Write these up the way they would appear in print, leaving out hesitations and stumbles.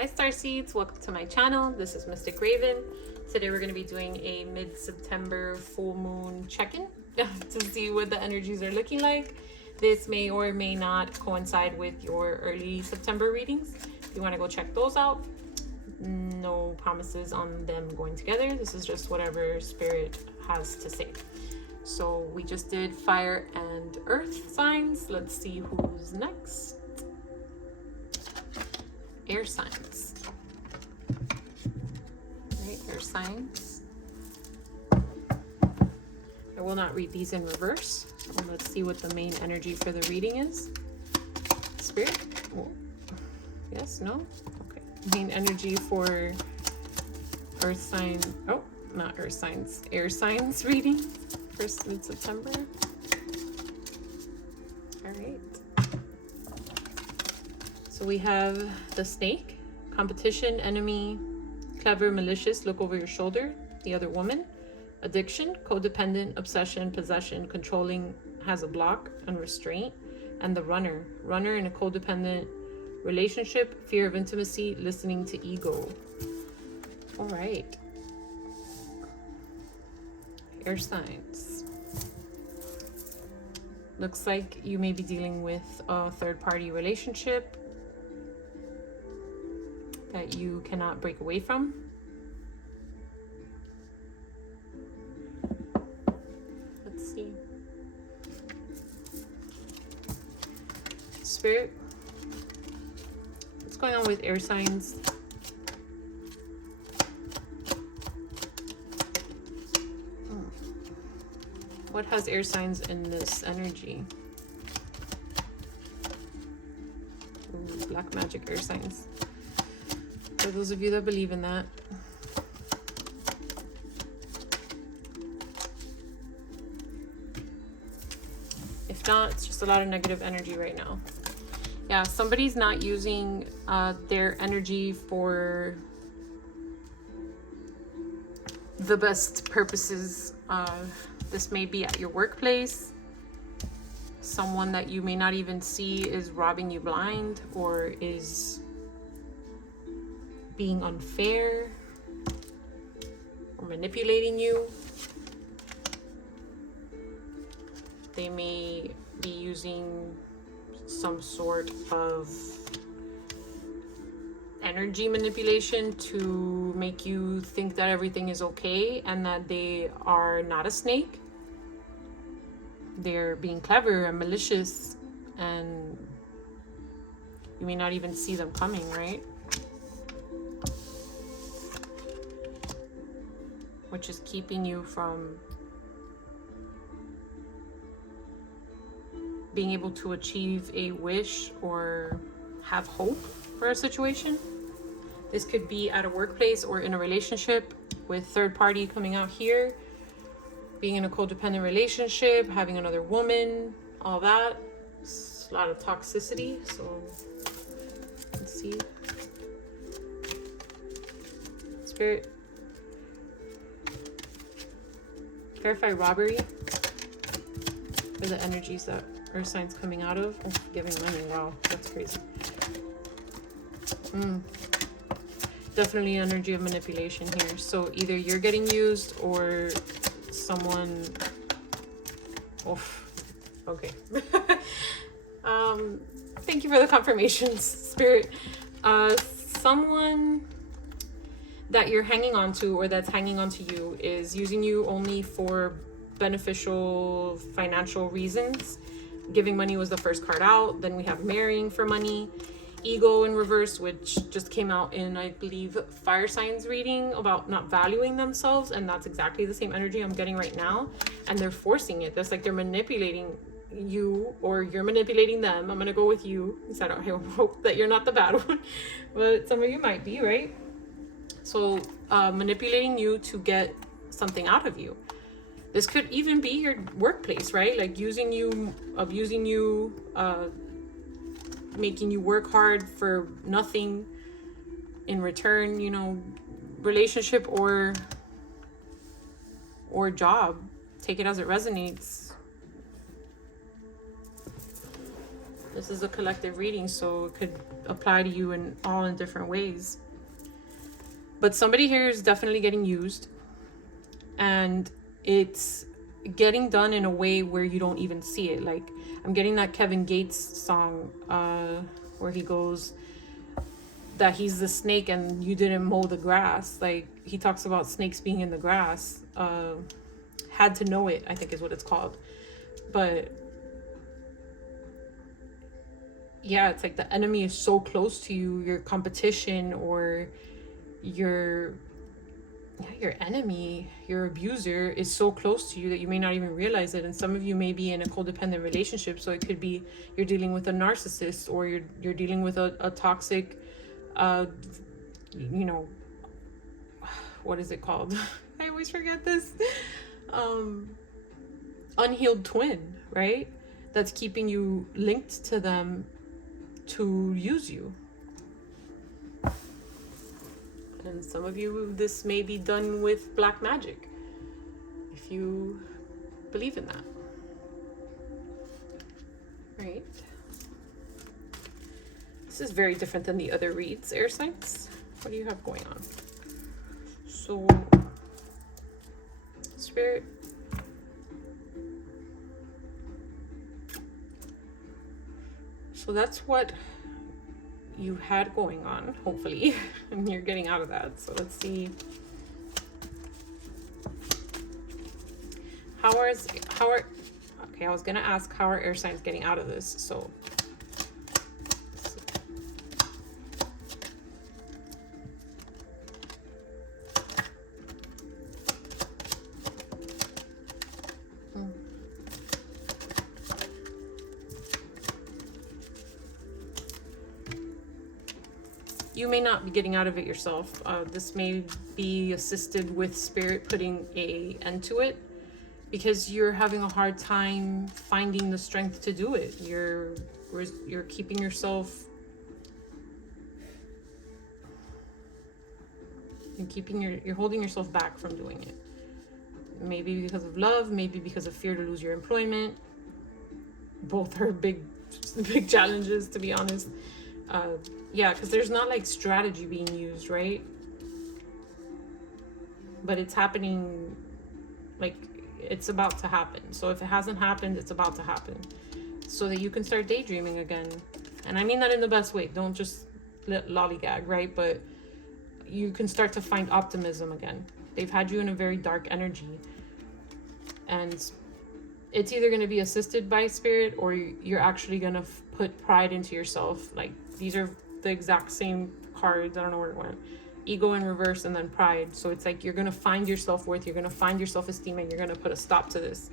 Hi Starseeds, welcome to my channel. This is Mystic Raven. Today we're going to be doing a mid-September full moon check-in to see what the energies are looking like. This may or may not coincide with your early September readings. If you want to go check those out, no promises on them going together. This is just whatever Spirit has to say. So we just did fire and earth signs. Let's see who's next. Air signs. Right, air signs. I will not read these in reverse. So let's see what the main energy for the reading is. Spirit? Oh. Yes, no? Okay. Main energy for earth sign. Oh, not earth signs. Air signs reading for mid-September. All right. So we have the snake, competition, enemy, clever, malicious, look over your shoulder, the other woman, addiction, codependent, obsession, possession, controlling, has a block, and restraint, and the runner in a codependent relationship, fear of intimacy, listening to ego. All right. Air signs. Looks like you may be dealing with a third-party relationship that you cannot break away from. Let's see. Spirit, what's going on with air signs? What has air signs in this energy? Ooh, black magic air signs. For those of you that believe in that. If not, it's just a lot of negative energy right now. Yeah, somebody's not using their energy for the best purposes. This may be at your workplace. Someone that you may not even see is robbing you blind or is being unfair or manipulating you. They may be using some sort of energy manipulation to make you think that everything is okay and that they are not a snake. They're being clever and malicious, and you may not even see them coming, right? Which is keeping you from being able to achieve a wish or have hope for a situation. This could be at a workplace or in a relationship with third party coming out here, being in a codependent relationship, having another woman, all that. It's a lot of toxicity. So let's see. Spirit, clarify robbery for the energies that earth signs coming out of. Oh, giving money. Wow, that's crazy. Definitely energy of manipulation here. So either you're getting used or someone. Oof. Okay. Thank you for the confirmations, Spirit. Someone that you're hanging on to or that's hanging on to you is using you only for beneficial financial reasons. Giving money was the first card out. Then we have marrying for money. Ego in reverse, which just came out in, I believe, fire signs reading about not valuing themselves, and that's exactly the same energy I'm getting right now. And they're forcing it. That's like they're manipulating you, or you're manipulating them. I'm gonna go with you, because I hope that you're not the bad one, but some of you might be, right? So manipulating you to get something out of you. This could even be your workplace, right? Like using you, abusing you, making you work hard for nothing in return, you know, relationship or job. Take it as it resonates. This is a collective reading, so it could apply to you in all in different ways. But somebody here is definitely getting used, and it's getting done in a way where you don't even see it. Like, I'm getting that Kevin Gates song where he goes that he's the snake and you didn't mow the grass. Like, he talks about snakes being in the grass. Had to know it, I think is what it's called. But yeah, it's like the enemy is so close to you, your competition or your enemy, your abuser is so close to you that you may not even realize it. And some of you may be in a codependent relationship, so it could be you're dealing with a narcissist, or you're dealing with a toxic you know, what is it called? I always forget this. Unhealed twin, right? That's keeping you linked to them to use you. And some of you, this may be done with black magic, if you believe in that. Right? This is very different than the other reads, air signs. What do you have going on? So, Spirit. So that's what you had going on, hopefully, and you're getting out of that. So let's see. Okay, I was gonna ask, how are air signs getting out of this? So you may not be getting out of it yourself. This may be assisted with Spirit putting an end to it, because you're having a hard time finding the strength to do it. You're keeping yourself, you're holding yourself back from doing it. Maybe because of love, maybe because of fear to lose your employment. Both are big challenges, to be honest. Yeah, because there's not like strategy being used, right? But it's happening, like it's about to happen. So if it hasn't happened, it's about to happen, so that you can start daydreaming again. And I mean that in the best way. Don't just lollygag, right? But you can start to find optimism again. They've had you in a very dark energy, and it's either going to be assisted by Spirit, or you're actually going to put pride into yourself. Like, these are the exact same cards. I don't know where it went. Ego in reverse, and then pride. So it's like you're going to find your self-worth, you're going to find your self-esteem, and you're going to put a stop to this.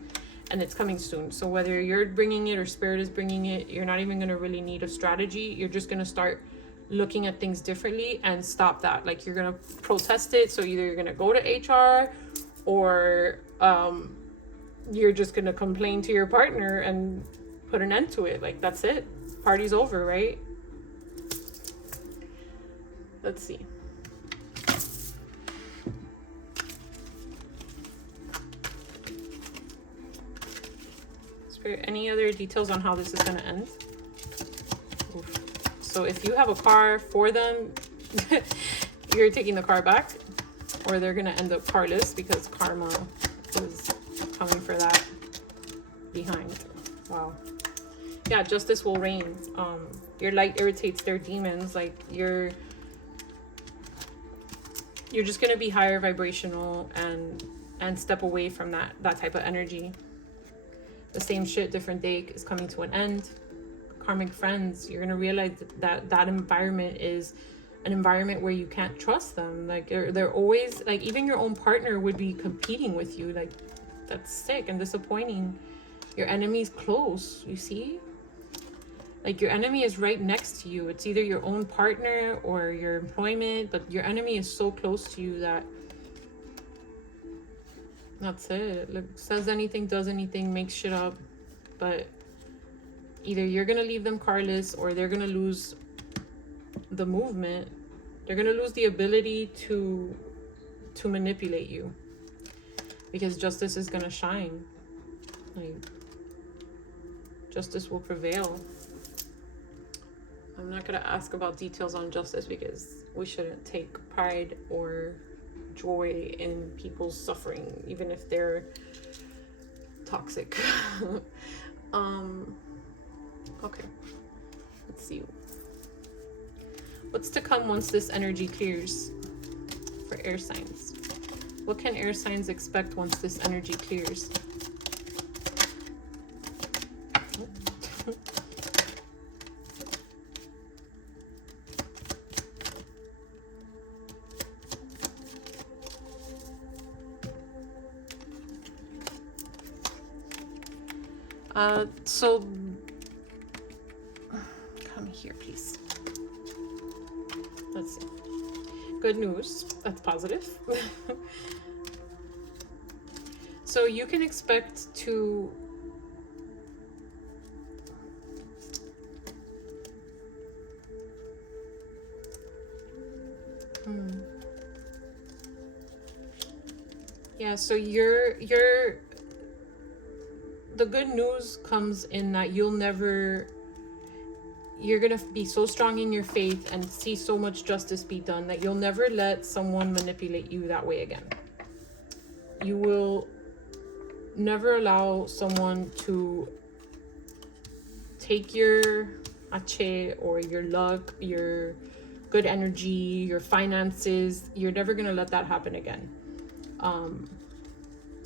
And it's coming soon. So whether you're bringing it or Spirit is bringing it, you're not even going to really need a strategy. You're just going to start looking at things differently and stop that. Like, you're going to protest it. So either you're going to go to HR, or you're just going to complain to your partner and put an end to it. Like, that's it. Party's over, right? Let's see. Spirit, any other details on how this is going to end? Oof. So if you have a car for them, you're taking the car back, or they're going to end up carless because karma is coming for that behind. Wow. Yeah, justice will reign. Your light irritates their demons. Like, you're just going to be higher vibrational and step away from that type of energy. The same shit, different day is coming to an end. Karmic friends, you're going to realize that environment is an environment where you can't trust them. Like, they're always, like, even your own partner would be competing with you. Like, that's sick and disappointing. Your enemy's close, you see? Like, your enemy is right next to you. It's either your own partner or your employment, but your enemy is so close to you that that's it. Like, says anything, does anything, makes shit up. But either you're gonna leave them carless, or they're gonna lose the movement. They're gonna lose the ability to manipulate you, because justice is gonna shine. Like, justice will prevail. I'm not going to ask about details on justice because we shouldn't take pride or joy in people's suffering, even if they're toxic. Okay, let's see. What's to come once this energy clears for air signs? What can air signs expect once this energy clears? So come here, please. Let's see. Good news. That's positive. So you can expect to yeah, so the good news comes in that you're gonna be so strong in your faith and see so much justice be done that you'll never let someone manipulate you that way again. You will never allow someone to take your ache or your luck, your good energy, your finances. You're never gonna let that happen again.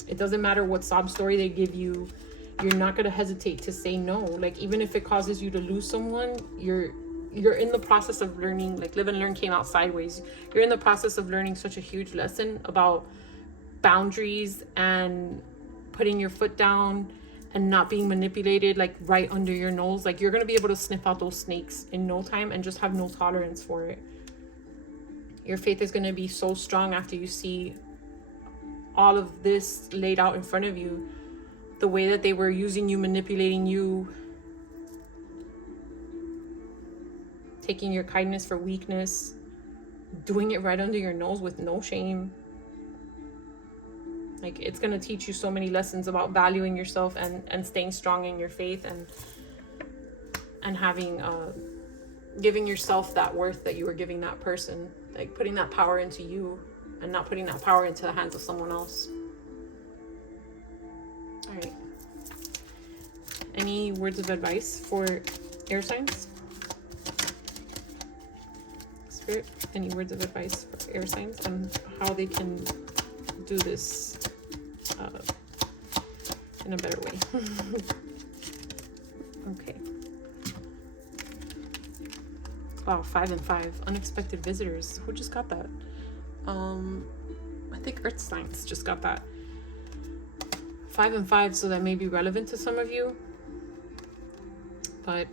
It doesn't matter what sob story they give you. You're not going to hesitate to say no. Like, even if it causes you to lose someone, you're in the process of learning. Like, Live and Learn came out sideways. You're in the process of learning such a huge lesson about boundaries and putting your foot down and not being manipulated, like, right under your nose. Like, you're going to be able to sniff out those snakes in no time and just have no tolerance for it. Your faith is going to be so strong after you see all of this laid out in front of you. The way that they were using you, manipulating you, taking your kindness for weakness, doing it right under your nose with no shame. Like, it's going to teach you so many lessons about valuing yourself and staying strong in your faith and having, giving yourself that worth that you were giving that person. Like, putting that power into you and not putting that power into the hands of someone else. All right. Any words of advice for air signs? Spirit, any words of advice for air signs on how they can do this in a better way? Okay. Wow, 5 and 5. Unexpected visitors. Who just got that? I think Earth signs just got that. 5 and 5, so that may be relevant to some of you. But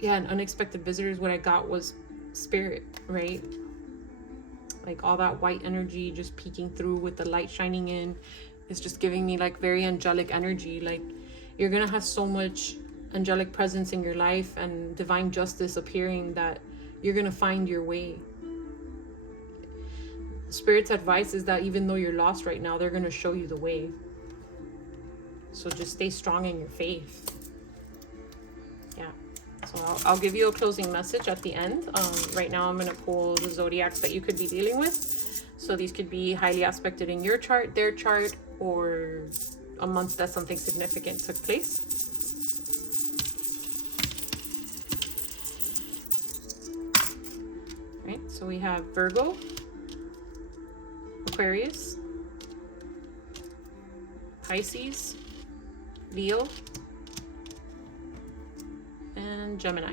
yeah, an unexpected visitors, what I got was spirit, right? Like, all that white energy just peeking through with the light shining in is just giving me like very angelic energy. Like, you're gonna have so much angelic presence in your life and divine justice appearing that you're gonna find your way. Spirit's advice is that even though you're lost right now, they're going to show you the way. So just stay strong in your faith. Yeah. So I'll give you a closing message at the end. Right now I'm going to pull the zodiacs that you could be dealing with. So these could be highly aspected in your chart, their chart, or a month that something significant took place. Right. So we have Virgo, Aquarius, Pisces, Leo, and Gemini.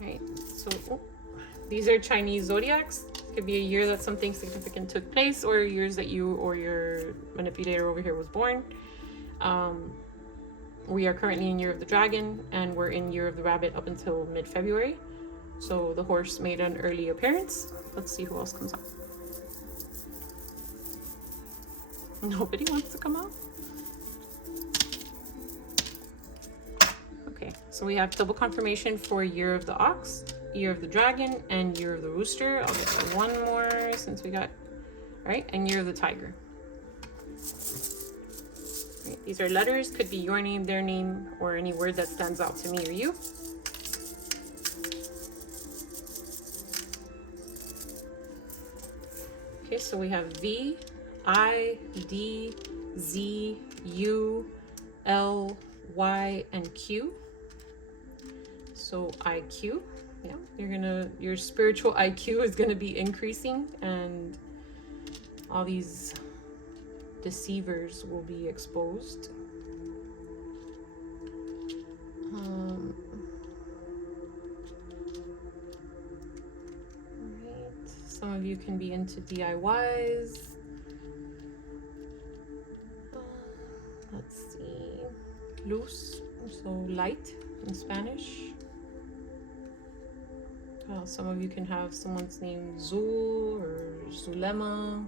Alright, so these are Chinese zodiacs. Could be a year that something significant took place, or years that you or your manipulator over here was born. We are currently in Year of the Dragon, and we're in Year of the Rabbit up until mid-February. So the horse made an early appearance. Let's see who else comes out. Nobody wants to come out? Okay, so we have double confirmation for Year of the Ox, Year of the Dragon, and Year of the Rooster. I'll get one more since we got, right? And Year of the Tiger. Right. These are letters, could be your name, their name, or any word that stands out to me or you. Okay, so we have V, I, D, Z, U, L, Y, and Q. So IQ, yeah, your spiritual IQ is gonna be increasing, and all these deceivers will be exposed. Right. Some of you can be into DIYs. Let's see, luz, so light in Spanish. Some of you can have someone's name Zul or Zulema.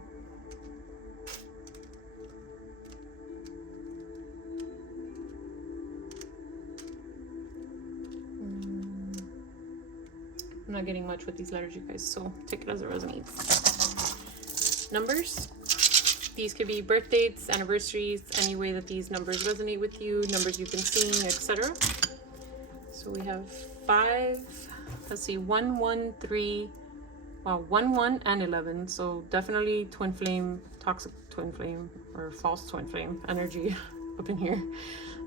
I'm not getting much with these letters, you guys, so take it as it resonates. Numbers. These could be birth dates, anniversaries, any way that these numbers resonate with you, numbers you've been seeing, etc. So we have 5, let's see, 1, 1, 3, wow, 1, 1, and 11. So definitely twin flame, toxic twin flame, or false twin flame energy up in here.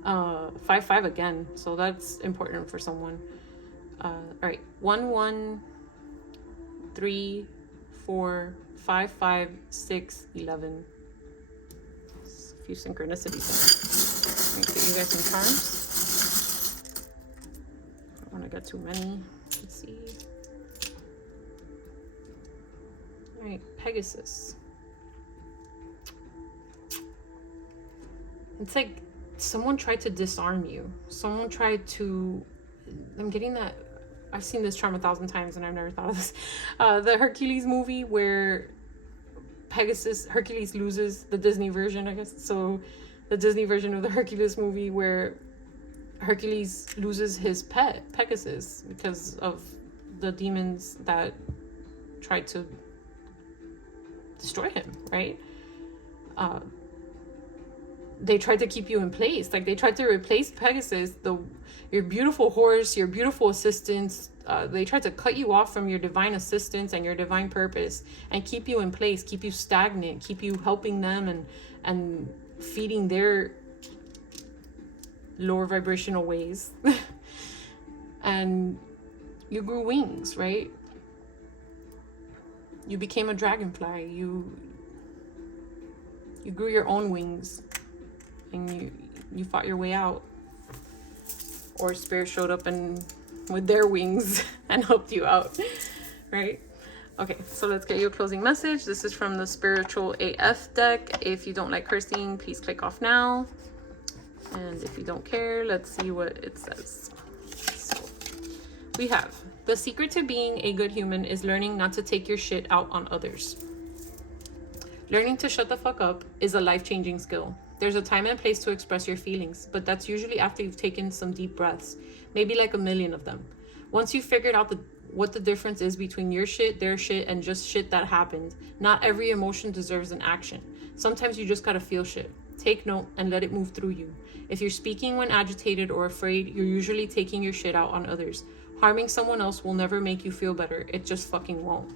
5, 5 again, so that's important for someone. All right, 1, 1, 3, 4, 5, 5, 6, 11. A few synchronicities. Let me give you guys some charms. I don't want to get too many. Let's see. All right, Pegasus. It's like someone tried to disarm you. Someone tried to, I'm getting that, I've seen this charm 1,000 times and I've never thought of this. The Hercules movie where Hercules loses, the Disney version, I guess. So the Disney version of the Hercules movie where Hercules loses his pet, Pegasus, because of the demons that tried to destroy him, right? They tried to keep you in place. Like, they tried to replace Pegasus, your beautiful horse, your beautiful assistants. They tried to cut you off from your divine assistance and your divine purpose and keep you in place, keep you stagnant, keep you helping them and feeding their lower vibrational ways. And you grew wings, right? You became a dragonfly. You grew your own wings. And you fought your way out, or spirit showed up and with their wings and helped you out, right? Okay, so let's get you a closing message. This is from the Spiritual AF deck. If you don't like cursing, please click off now. And if you don't care, let's see what it says. So we have, the secret to being a good human is learning not to take your shit out on others. Learning to shut the fuck up is a life-changing skill. There's a time and place to express your feelings, but that's usually after you've taken some deep breaths, maybe like 1,000,000 of them. Once you've figured out what the difference is between your shit, their shit, and just shit that happened, not every emotion deserves an action. Sometimes you just gotta feel shit. Take note and let it move through you. If you're speaking when agitated or afraid, you're usually taking your shit out on others. Harming someone else will never make you feel better. It just fucking won't.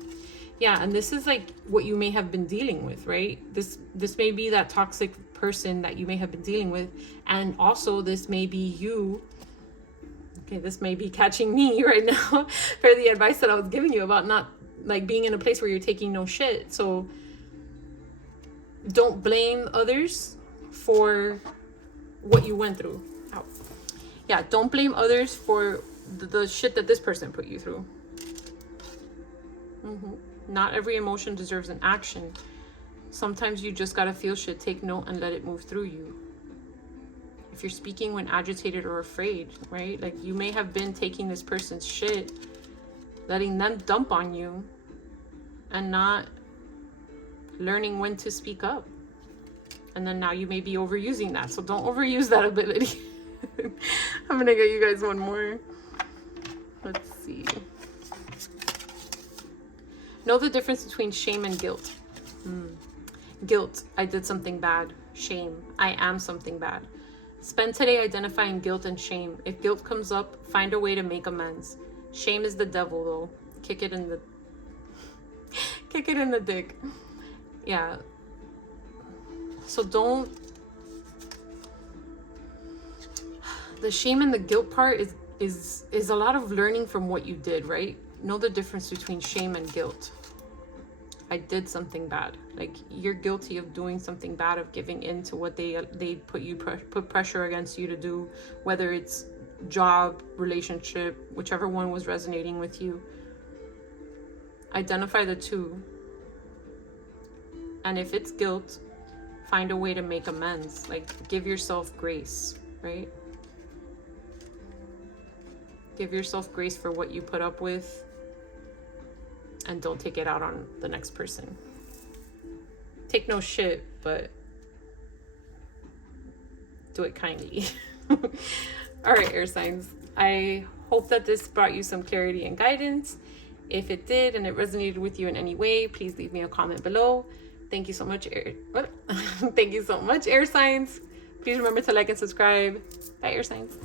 Yeah, and this is like what you may have been dealing with, right? This may be that toxic person that you may have been dealing with, and also this may be you. Okay, this may be catching me right now for the advice that I was giving you about not like being in a place where you're taking no shit. So don't blame others for what you went through. Ow. Yeah, don't blame others for the shit that this person put you through. Not every emotion deserves an action. Sometimes you just gotta feel shit, take note, and let it move through you. If you're speaking when agitated or afraid, right? Like, you may have been taking this person's shit, letting them dump on you, and not learning when to speak up. And then now you may be overusing that. So don't overuse that ability. I'm gonna get you guys one more. Let's see. Know the difference between shame and guilt. Guilt, I did something bad. Shame, I am something bad. Spend today identifying guilt and shame. If guilt comes up, find a way to make amends. Shame is the devil, though. Kick it in the dick. Yeah. So don't. The shame and the guilt part is a lot of learning from what you did, right? Know the difference between shame and guilt. I did something bad. Like, you're guilty of doing something bad, of giving in to what they put pressure against you to do, whether it's job, relationship, whichever one was resonating with you. Identify the two. And if it's guilt, find a way to make amends. Like, give yourself grace, right? Give yourself grace for what you put up with, and don't take it out on the next person. Take no shit, but do it kindly. All right, air signs. I hope that this brought you some clarity and guidance. If it did and it resonated with you in any way, please leave me a comment below. Thank you so much, Thank you so much, air signs. Please remember to like and subscribe. Bye, air signs.